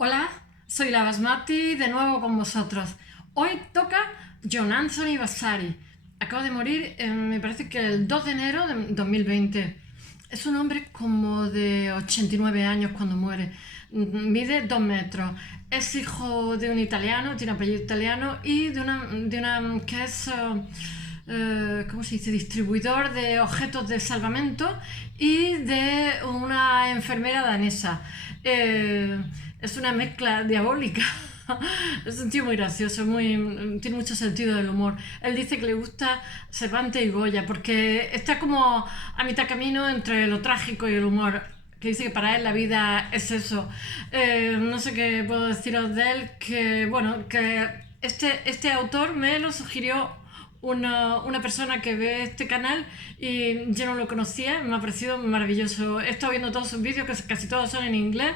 Hola, soy la Basmati de nuevo con vosotros. Hoy toca John Anthony Vasari. Acaba de morir, me parece que el 2 de enero de 2020. Es un hombre como de 89 años cuando muere. Mide 2 metros. Es hijo de un italiano, tiene apellido italiano y de una que es ¿cómo se dice? Distribuidor de objetos de salvamento y de una enfermera danesa. Eh, es una mezcla diabólica. Es un tío muy gracioso, tiene mucho sentido del humor. Él dice que le gusta Cervantes y Goya porque está como a mitad camino entre lo trágico y el humor, que dice que para él la vida es eso. No sé qué puedo deciros de él, que bueno, que este autor me lo sugirió una persona que ve este canal y yo no lo conocía, me ha parecido maravilloso. He estado viendo todos sus vídeos, que casi todos son en inglés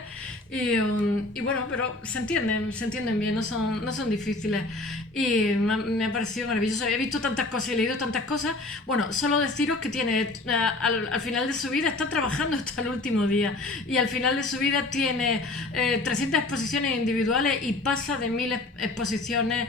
y bueno, pero se entienden bien, no son difíciles y me ha parecido maravilloso. He visto tantas cosas y he leído tantas cosas. Bueno, solo deciros que tiene, al final de su vida está trabajando hasta el último día y al final de su vida tiene 300 exposiciones individuales y pasa de 1000 exposiciones,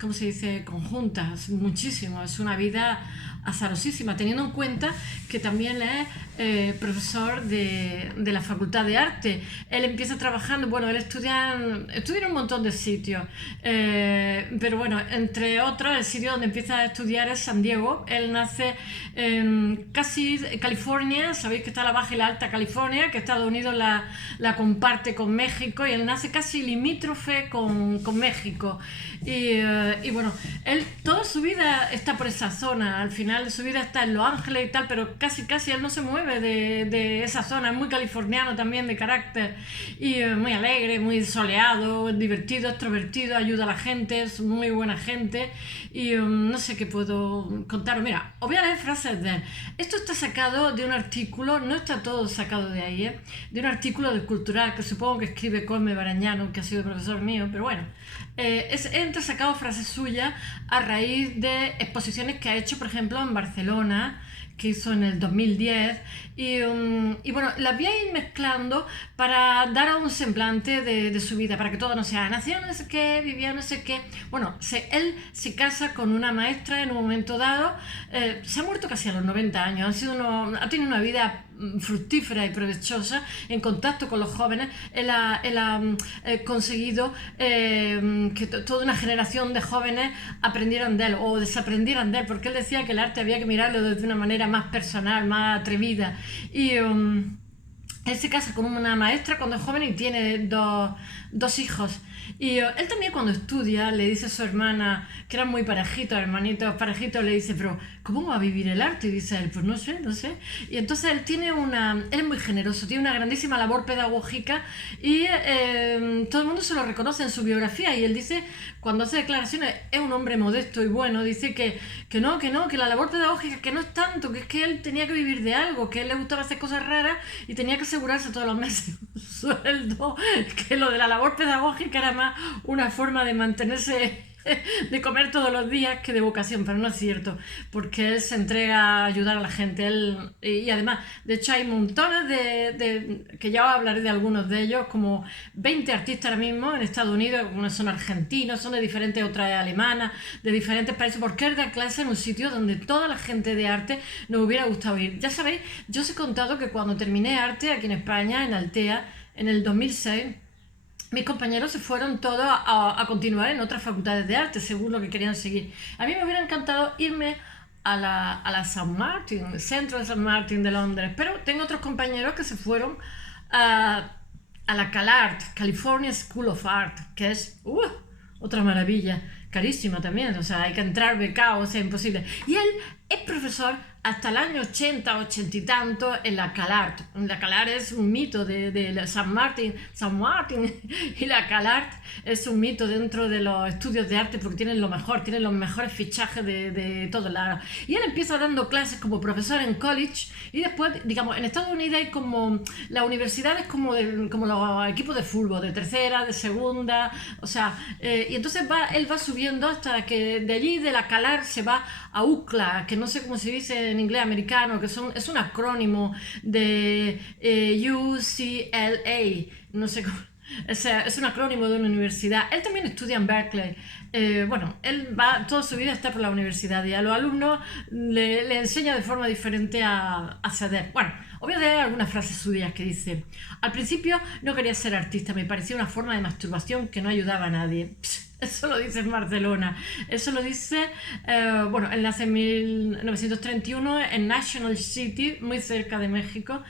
¿cómo se dice?, conjuntas, muchísimo. Es una vida azarosísima, teniendo en cuenta que también es profesor de la Facultad de Arte. Él empieza trabajando, bueno, él estudia en un montón de sitios, pero bueno, entre otros, el sitio donde empieza a estudiar es San Diego. Él nace en casi California, sabéis que está la Baja y la Alta California, que Estados Unidos la comparte con México, y él nace casi limítrofe con México. Y bueno, él toda su vida está por esa zona, al final de su vida está en Los Ángeles y tal, pero casi él no se mueve de esa zona. Es muy californiano también de carácter y muy alegre, muy soleado, divertido, extrovertido, ayuda a la gente, es muy buena gente y no sé qué puedo contaros. Mira, os voy a leer frases de él. Esto está sacado de un artículo, no está todo sacado de ahí, de un artículo del Cultural que supongo que escribe Cosme Barañano, que ha sido profesor mío, pero bueno, he sacado frases suyas a raíz de exposiciones que ha hecho, por ejemplo, en Barcelona, que hizo en el 2010 y bueno, las voy a ir mezclando para dar un semblante de su vida, para que todo no sea nació no sé qué, vivía no sé qué. Bueno, él se casa con una maestra en un momento dado, se ha muerto casi a los 90 años, ha tenido una vida fructífera y provechosa en contacto con los jóvenes. Él ha conseguido que toda una generación de jóvenes aprendieran de él o desaprendieran de él, porque él decía que el arte había que mirarlo desde una manera más personal, más atrevida. Y él se casa con una maestra cuando es joven y tiene dos hijos. Y él también, cuando estudia, le dice a su hermana, que eran muy parejitos, hermanitos parejitos, le dice, pero ¿cómo va a vivir el arte? Y dice él, pues no sé. Y entonces él es muy generoso, tiene una grandísima labor pedagógica y todo el mundo se lo reconoce en su biografía. Y él dice, cuando hace declaraciones, es un hombre modesto y bueno, dice que la labor pedagógica, que no es tanto, que es que él tenía que vivir de algo, que a él le gustaba hacer cosas raras y tenía que asegurarse todos los meses un sueldo, que lo de la labor pedagógica era más una forma de mantenerse, de comer todos los días, que de vocación. Pero no es cierto, porque él se entrega a ayudar a la gente. Y además, de hecho, hay montones que ya os hablaré de algunos de ellos, como 20 artistas ahora mismo en Estados Unidos. Unos son argentinos, son de diferentes, otras alemanas, de diferentes países, porque él da clase en un sitio donde toda la gente de arte nos hubiera gustado ir. Ya sabéis, yo os he contado que cuando terminé arte aquí en España, en Altea, en el 2006, mis compañeros se fueron todos a continuar en otras facultades de arte, según lo que querían seguir. A mí me hubiera encantado irme a la St. Martin, el centro de St. Martin de Londres, pero tengo otros compañeros que se fueron a la CalArt, California School of Art, que es otra maravilla, carísima también, o sea, hay que entrar becado, o sea, imposible. Y él es profesor hasta el año 80, 80 y tanto en la CalArt. La CalArt es un mito de San Martín, y la CalArt es un mito dentro de los estudios de arte porque tienen lo mejor, tienen los mejores fichajes de todo el lado. Y él empieza dando clases como profesor en college y después, digamos, en Estados Unidos hay como las universidades como los equipos de fútbol, de tercera, de segunda, o sea, y entonces él va subiendo hasta que de allí, de la CalArt, se va a UCLA, que no sé cómo se dice en inglés americano, que es un acrónimo de UCLA, no sé cómo. Es un acrónimo de una universidad. Él también estudia en Berkeley. Bueno, él va, toda su vida está por la universidad y a los alumnos le enseña de forma diferente a acceder. Bueno, os voy a leer algunas frases suyas que dice: al principio no quería ser artista, me parecía una forma de masturbación que no ayudaba a nadie. Eso lo dice en Barcelona. Eso lo dice, bueno, él nace en 1931 en National City, muy cerca de México,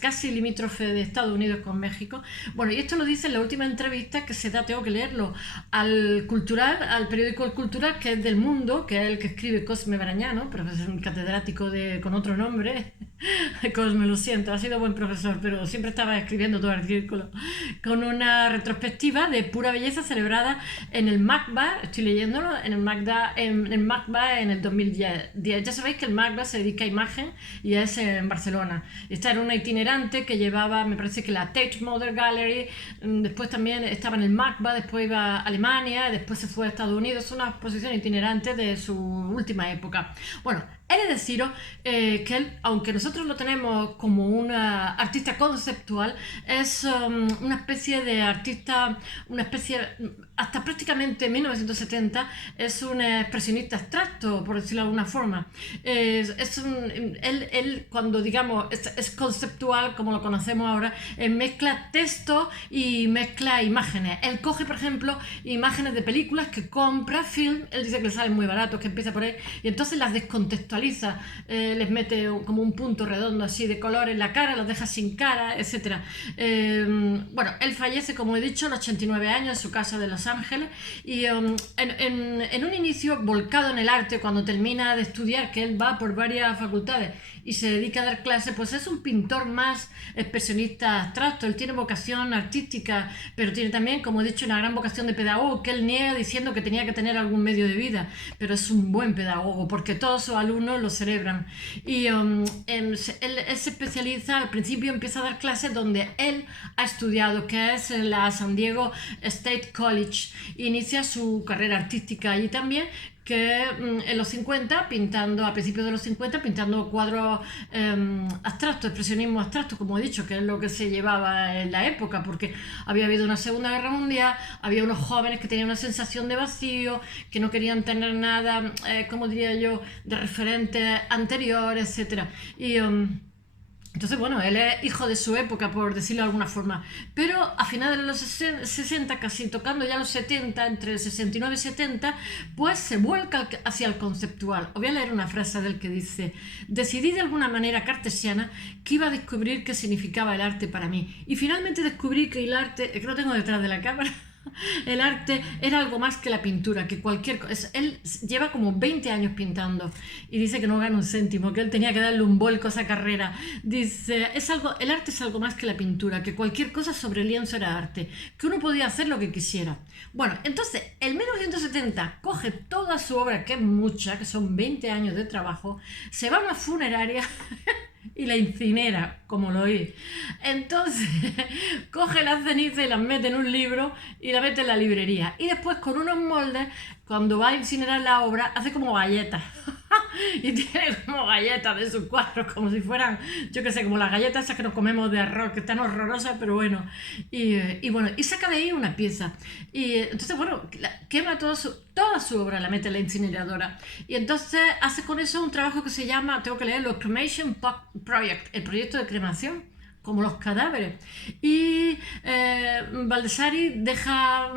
casi limítrofe de Estados Unidos con México. Bueno, y esto lo dice en la última entrevista que se da, tengo que leerlo, al Cultural, al periódico El Cultural, que es del Mundo, que es el que escribe Cosme Barañano, profesor catedrático con otro nombre. Cosme, lo siento, ha sido buen profesor, pero siempre estaba escribiendo todo artículo, con una retrospectiva de pura belleza celebrada en el MACBA, estoy leyéndolo, en el MACBA en el 2010. Ya sabéis que el MACBA se dedica a imagen y es en Barcelona. Esta era una itinerante que llevaba, me parece que la Tate Modern Gallery, después también estaba en el MACBA, después iba a Alemania, después se fue a Estados Unidos. Es una exposición itinerante de su última época. Bueno, he de deciros que él, aunque nosotros lo tenemos como una artista conceptual, es una especie de artista, hasta prácticamente 1970, es un expresionista abstracto, por decirlo de alguna forma. Él, cuando digamos es conceptual, como lo conocemos ahora, mezcla texto y mezcla imágenes. Él coge, por ejemplo, imágenes de películas que compra, film, él dice que le salen muy baratos, que empieza por ahí, y entonces las descontextualiza, les mete como un punto redondo así de color en la cara, los deja sin cara, etc. Bueno, él fallece, como he dicho, a los 89 años en su casa de Los Ángeles, y en un inicio volcado en el arte, cuando termina de estudiar, que él va por varias facultades y se dedica a dar clases, pues es un pintor más expresionista abstracto. Él tiene vocación artística, pero tiene también, como he dicho, una gran vocación de pedagogo, que él niega diciendo que tenía que tener algún medio de vida, pero es un buen pedagogo porque todos sus alumnos lo celebran. Y él se especializa, al principio empieza a dar clases donde él ha estudiado, que es en la San Diego State College. Inicia su carrera artística allí también, que en los 50, a principios de los 50, pintando cuadros abstractos, expresionismo abstracto, como he dicho, que es lo que se llevaba en la época, porque había habido una Segunda Guerra Mundial, había unos jóvenes que tenían una sensación de vacío, que no querían tener nada, como diría yo, de referentes anteriores, etc. Y entonces, bueno, él es hijo de su época, por decirlo de alguna forma, pero a finales de los 60, casi tocando ya los 70, entre el 69 y 70, pues se vuelca hacia el conceptual. Os voy a leer una frase de él que dice: decidí de alguna manera cartesiana que iba a descubrir qué significaba el arte para mí, y finalmente descubrí que el arte, que lo tengo detrás de la cámara, el arte era algo más que la pintura, que cualquier cosa. Él lleva como 20 años pintando y dice que no gana un céntimo, que él tenía que darle un vuelco a esa carrera. Dice, el arte es algo más que la pintura, que cualquier cosa sobre el lienzo era arte, que uno podía hacer lo que quisiera. Bueno, entonces, en 1970 coge toda su obra, que es mucha, que son 20 años de trabajo, se va a una funeraria y la incinera, como lo oí. Entonces coge las cenizas y las mete en un libro y la mete en la librería, y después con unos moldes, cuando va a incinerar la obra, hace como galletas y tiene como galletas de sus cuadros, como si fueran, yo qué sé, como las galletas esas que nos comemos de arroz, que están horrorosas, pero bueno. Y bueno, y saca de ahí una pieza, y entonces, bueno, quema toda su obra, la mete en la incineradora, y entonces hace con eso un trabajo que se llama, tengo que leerlo, Cremation Project, el proyecto de cremación, como los cadáveres. Y Vasari deja,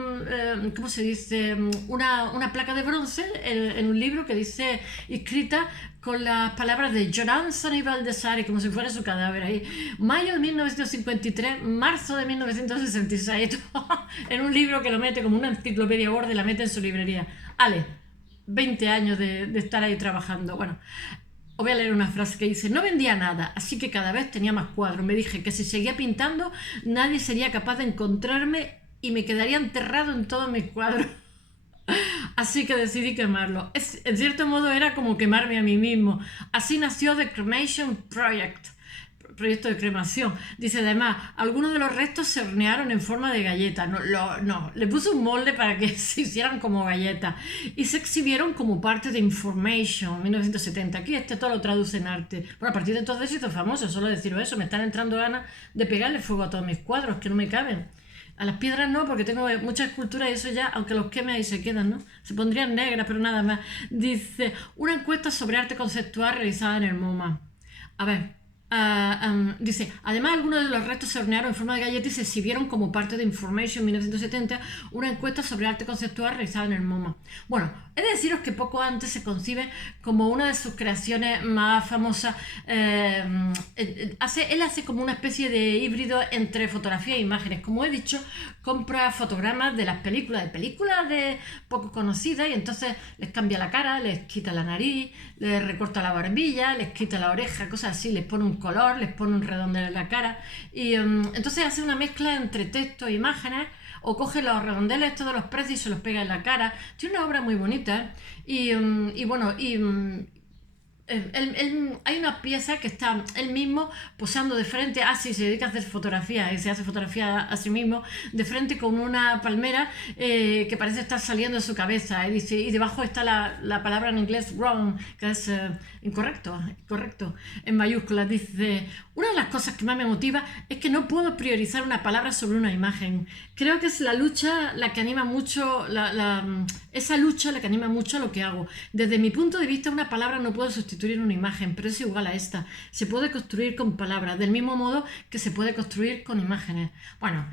¿cómo se dice?, una placa de bronce en un libro que dice, escrita con las palabras de John Anthony Vasari, como si fuera su cadáver ahí. Mayo de 1953, marzo de 1966, en un libro que lo mete como una enciclopedia Word y la mete en su librería. 20 años de estar ahí trabajando. Bueno, os voy a leer una frase que dice: no vendía nada, así que cada vez tenía más cuadros. Me dije que si seguía pintando, nadie sería capaz de encontrarme y me quedaría enterrado en todos mis cuadros. Así que decidí quemarlo. En cierto modo era como quemarme a mí mismo. Así nació The Cremation Project, proyecto de cremación. Dice, además, algunos de los restos se hornearon en forma de galleta. No, le puse un molde para que se hicieran como galletas, y se exhibieron como parte de Information 1970. Aquí todo lo traduce en arte. Bueno, a partir de entonces se hizo famoso, solo deciros eso. Me están entrando ganas de pegarle fuego a todos mis cuadros, que no me caben. A las piedras no, porque tengo muchas esculturas y eso ya, aunque los queme ahí se quedan, ¿no? Se pondrían negras, pero nada más. Dice, una encuesta sobre arte conceptual realizada en el MoMA. A ver, dice, además algunos de los restos se hornearon en forma de galletas y se exhibieron como parte de Information 1970, una encuesta sobre arte conceptual realizada en el MoMA. Bueno, he de deciros que poco antes se concibe como una de sus creaciones más famosas. Él hace como una especie de híbrido entre fotografía e imágenes. Como he dicho, compra fotogramas de las películas de poco conocidas y entonces les cambia la cara, les quita la nariz, les recorta la barbilla, les quita la oreja, cosas así, les pone un color, les pone un redondel en la cara y entonces hace una mezcla entre texto e imágenes o coge los redondeles todos los precios y se los pega en la cara. Tiene una obra muy bonita hay una pieza que está él mismo posando de frente, sí, se dedica a hacer fotografías y se hace fotografía a sí mismo, de frente con una palmera que parece estar saliendo de su cabeza. Dice, y debajo está la palabra en inglés wrong, que es incorrecto, en mayúsculas. Dice, una de las cosas que más me motiva es que no puedo priorizar una palabra sobre una imagen. Creo que es la lucha la que anima mucho, esa lucha la que anima mucho a lo que hago. Desde mi punto de vista, una palabra no puede sustituir una imagen, pero es igual a esta. Se puede construir con palabras, del mismo modo que se puede construir con imágenes. Bueno,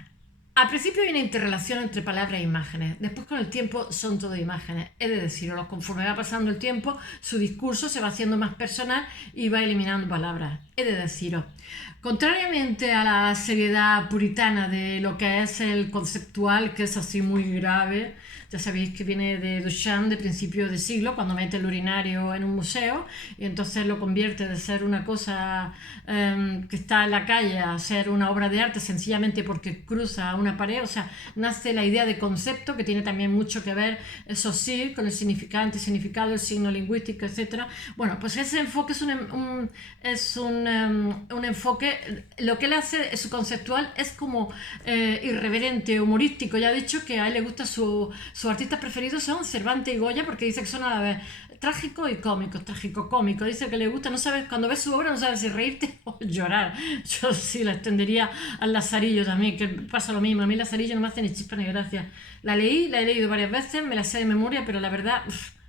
al principio hay una interrelación entre palabras e imágenes, después con el tiempo son todo imágenes. He de decirlo, conforme va pasando el tiempo, su discurso se va haciendo más personal y va eliminando palabras. He de deciros, contrariamente a la seriedad puritana de lo que es el conceptual, que es así muy grave, ya sabéis que viene de Duchamp de principios de siglo, cuando mete el urinario en un museo y entonces lo convierte de ser una cosa que está en la calle a ser una obra de arte sencillamente porque cruza una pared. O sea, nace la idea de concepto, que tiene también mucho que ver, eso sí, con el significante, significado, el signo lingüístico, etc. Bueno, pues ese enfoque es un enfoque, lo que él hace, su conceptual, es como irreverente, humorístico. Ya ha dicho que a él le gusta sus artistas preferidos son Cervantes y Goya, porque dice que son a la vez trágico y cómico, trágico-cómico. Dice que le gusta, no sabes, cuando ves su obra no sabes si reírte o llorar. Yo sí la extendería al Lazarillo también, que pasa lo mismo. A mí el Lazarillo no me hace ni chispa ni gracia. La he leído varias veces, me la sé de memoria, pero la verdad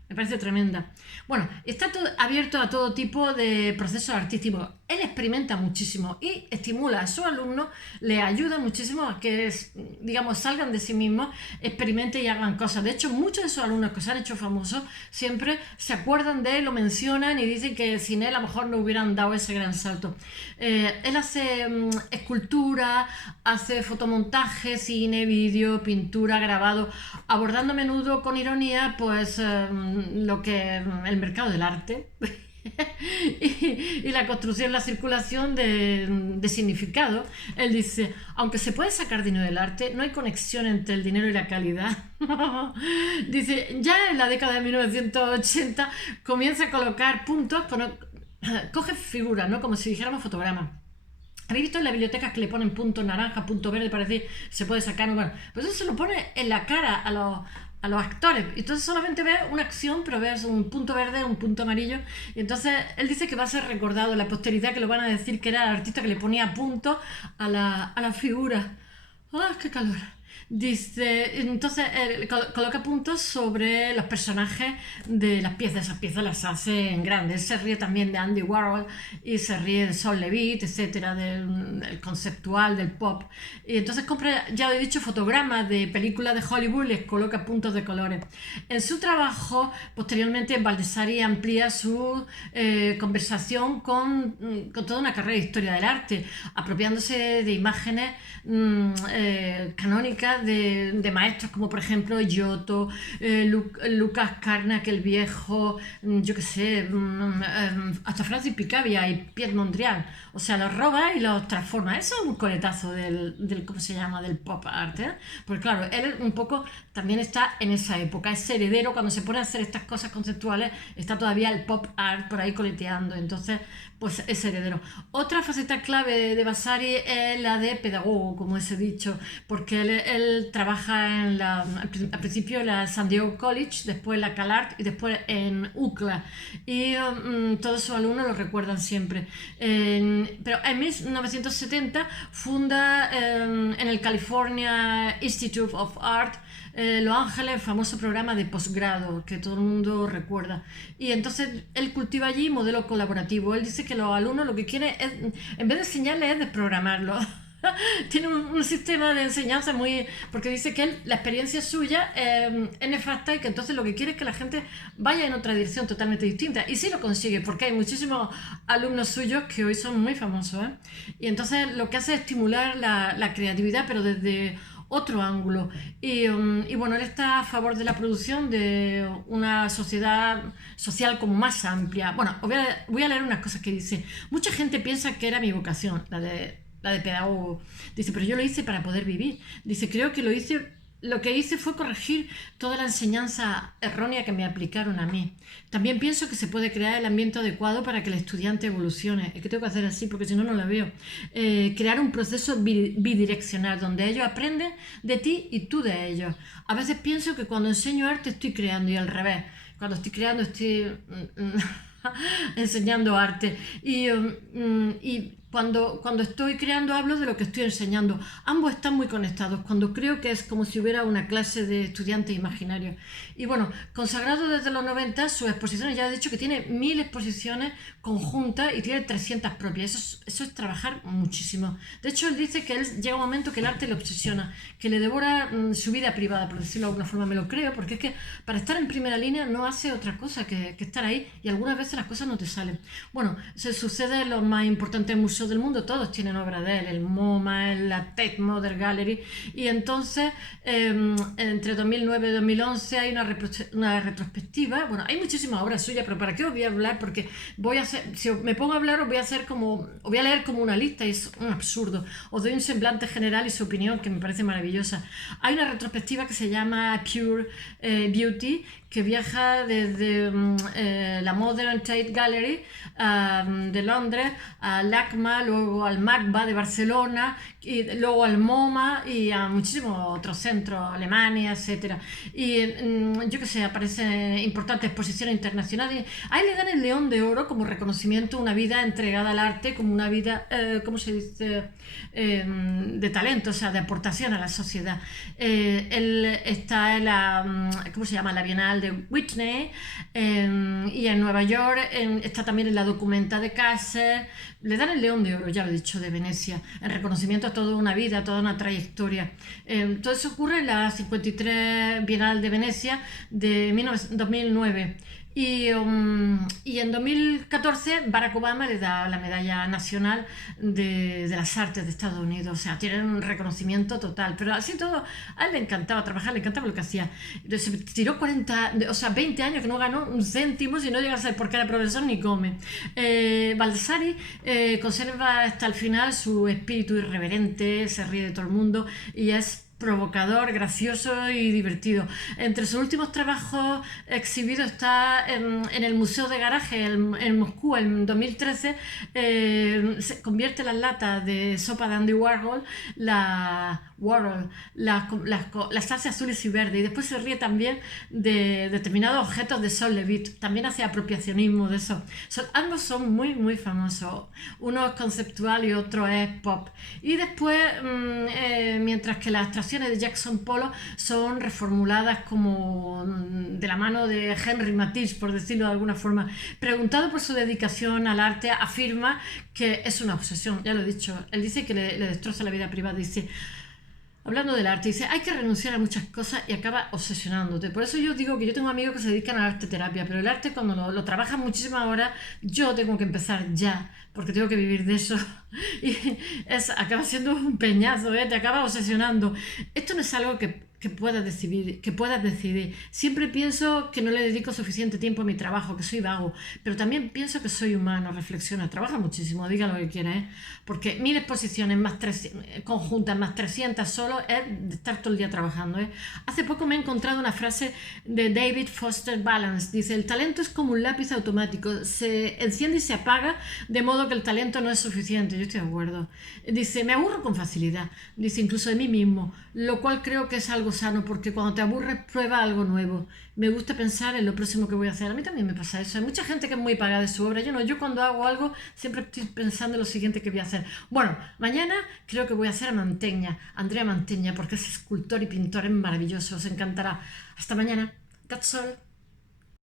me parece tremenda. Bueno, está abierto a todo tipo de procesos artísticos. Él experimenta muchísimo y estimula a sus alumnos, le ayuda muchísimo a que, digamos, salgan de sí mismos, experimenten y hagan cosas. De hecho, muchos de sus alumnos que se han hecho famosos siempre se acuerdan de él, lo mencionan y dicen que sin él a lo mejor no hubieran dado ese gran salto. Él hace escultura, hace fotomontaje, cine, vídeo, pintura, grabado, abordando a menudo con ironía pues lo que el mercado del arte y la construcción, la circulación de significado. Él dice, aunque se puede sacar dinero del arte, no hay conexión entre el dinero y la calidad. Dice, ya en la década de 1980 comienza a colocar puntos, coge figuras, ¿no? Como si dijéramos fotogramas. ¿Habéis visto en las bibliotecas que le ponen punto naranja, punto verde para decir se puede sacar? Bueno, pues eso se lo pone en la cara a los actores. Entonces solamente ves una acción, pero ves un punto verde, un punto amarillo. Y entonces él dice que va a ser recordado en la posteridad, que lo van a decir que era el artista que le ponía punto a la figura. ¡Ah, qué calor! Dice, entonces coloca puntos sobre los personajes de las piezas. Esas piezas las hace en grande. Él se ríe también de Andy Warhol y se ríe de Saul Levitt, etcétera, del conceptual, del pop. Y entonces compra, ya he dicho, fotogramas de películas de Hollywood y les coloca puntos de colores. En su trabajo, posteriormente, Baldessari amplía su conversación con toda una carrera de historia del arte, apropiándose de imágenes canónicas de maestros como por ejemplo Giotto, Lucas Carnac el viejo, yo qué sé, hasta Francis Picabia y Piet Mondrian. O sea, los roba y los transforma. Eso es un coletazo del ¿cómo se llama? Del pop art, ¿eh? Porque claro, él un poco también está en esa época, es heredero. Cuando se pone a hacer estas cosas conceptuales está todavía el pop art por ahí coleteando, entonces pues es heredero. Otra faceta clave de Vasari es la de pedagogo, como os he dicho, porque él él trabaja al principio en la San Diego College, después en la CalArts y después en UCLA. Y todos sus alumnos lo recuerdan siempre. Pero en 1970 funda en el California Institute of Art Los Ángeles, el famoso programa de posgrado que todo el mundo recuerda. Y entonces él cultiva allí modelo colaborativo. Él dice que los alumnos lo que quieren es, en vez de enseñarles, es desprogramarlos. Tiene un sistema de enseñanza muy... porque dice que la experiencia suya es nefasta y que entonces lo que quiere es que la gente vaya en otra dirección totalmente distinta. Y sí lo consigue, porque hay muchísimos alumnos suyos que hoy son muy famosos, ¿eh? Y entonces lo que hace es estimular la creatividad, pero desde otro ángulo. Y bueno, él está a favor de la producción de una sociedad social como más amplia. Bueno, voy a leer unas cosas que dice. Mucha gente piensa que era mi vocación, la de pedagogo. Dice, pero yo lo hice para poder vivir. Dice, creo que lo que hice fue corregir toda la enseñanza errónea que me aplicaron a mí. También pienso que se puede crear el ambiente adecuado para que el estudiante evolucione. Es que tengo que hacer así porque si no, no la veo. Crear un proceso bidireccional donde ellos aprenden de ti y tú de ellos. A veces pienso que cuando enseño arte estoy creando y al revés. Cuando estoy creando estoy enseñando arte. Y cuando estoy creando hablo de lo que estoy enseñando. Ambos están muy conectados. Cuando creo que es como si hubiera una clase de estudiantes imaginarios. Y bueno, consagrado desde los 90, sus exposiciones, ya he dicho que tiene 1000 exposiciones conjuntas y tiene 300 propias. Eso es trabajar muchísimo. De hecho, él dice que llega un momento que el arte le obsesiona, que le devora su vida privada, por decirlo de alguna forma. Me lo creo, porque es que para estar en primera línea no hace otra cosa que estar ahí y algunas veces las cosas no te salen. Bueno, se sucede en los más importantes museos del mundo, todos tienen obra de él, el MoMA, la Tate Modern Gallery, y entonces entre 2009 y 2011 hay una retrospectiva. Bueno, hay muchísimas obras suyas, pero ¿para qué os voy a hablar? Porque si me pongo a hablar os voy a leer como una lista y es un absurdo. Os doy un semblante general y su opinión que me parece maravillosa. Hay una retrospectiva que se llama Pure Beauty, que viaja desde la Modern Tate Gallery de Londres a LACMA, luego al MACBA de Barcelona, y luego al MoMA y a muchísimos otros centros, Alemania, etcétera. Y yo qué sé, aparecen importantes exposiciones internacionales. Ahí le dan el León de Oro como reconocimiento, una vida entregada al arte, como una vida, ¿cómo se dice?, de talento, o sea, de aportación a la sociedad. Él está en ¿cómo se llama?, la Bienal de Whitney, y en Nueva York está también en la Documenta de Kassel. Le dan el León de Oro, ya lo he dicho, de Venecia, en reconocimiento a toda una vida, a toda una trayectoria. Todo eso ocurre en la 53 Bienal de Venecia de 2009. Y en 2014 Barack Obama le da la medalla nacional de las artes de Estados Unidos. O sea, tienen un reconocimiento total. Pero así todo, a él le encantaba trabajar, le encantaba lo que hacía. Se tiró 20 años que no ganó un céntimo, si no llega a ser porque era profesor ni come. Baldassari conserva hasta el final su espíritu irreverente, se ríe de todo el mundo y es provocador, gracioso y divertido. Entre sus últimos trabajos exhibidos está en el Museo de Garaje en Moscú en 2013. Se convierte las latas de sopa de Andy Warhol, las hace azules y verdes, y después se ríe también de determinados objetos de Sol Levitt. También hace apropiacionismo de eso. Ambos son muy muy famosos. Uno es conceptual y otro es pop. Y después, mientras que las abstracciones de Jackson Pollock son reformuladas como de la mano de Henry Matisse, por decirlo de alguna forma. Preguntado por su dedicación al arte, afirma que es una obsesión, ya lo he dicho. Él dice que le destroza la vida privada. Dice, hablando del arte, dice, hay que renunciar a muchas cosas y acaba obsesionándote. Por eso yo digo que yo tengo amigos que se dedican a la arte terapia, pero el arte cuando lo trabajas muchísimas horas, yo tengo que empezar ya, porque tengo que vivir de eso. Y acaba siendo un peñazo, te acaba obsesionando. Esto no es algo que que puedas decidir. Siempre pienso que no le dedico suficiente tiempo a mi trabajo, que soy vago, pero también pienso que soy humano, reflexiona, trabaja muchísimo, diga lo que quiera, ¿eh? Porque 1000 exposiciones más conjuntas más 300 solo es de estar todo el día trabajando, ¿eh? Hace poco me he encontrado una frase de David Foster Wallace, dice, el talento es como un lápiz automático, se enciende y se apaga, de modo que el talento no es suficiente. Yo estoy de acuerdo. Dice, me aburro con facilidad, dice, incluso de mí mismo, lo cual creo que es algo sano, porque cuando te aburres prueba algo nuevo. Me gusta pensar en lo próximo que voy a hacer. A mí también me pasa eso. Hay mucha gente que es muy pagada de su obra. Yo no, yo cuando hago algo siempre estoy pensando en lo siguiente que voy a hacer. Bueno, mañana creo que voy a hacer a Mantegna, Andrea Mantegna, porque es escultor y pintor, es maravilloso, os encantará. Hasta mañana. That's all.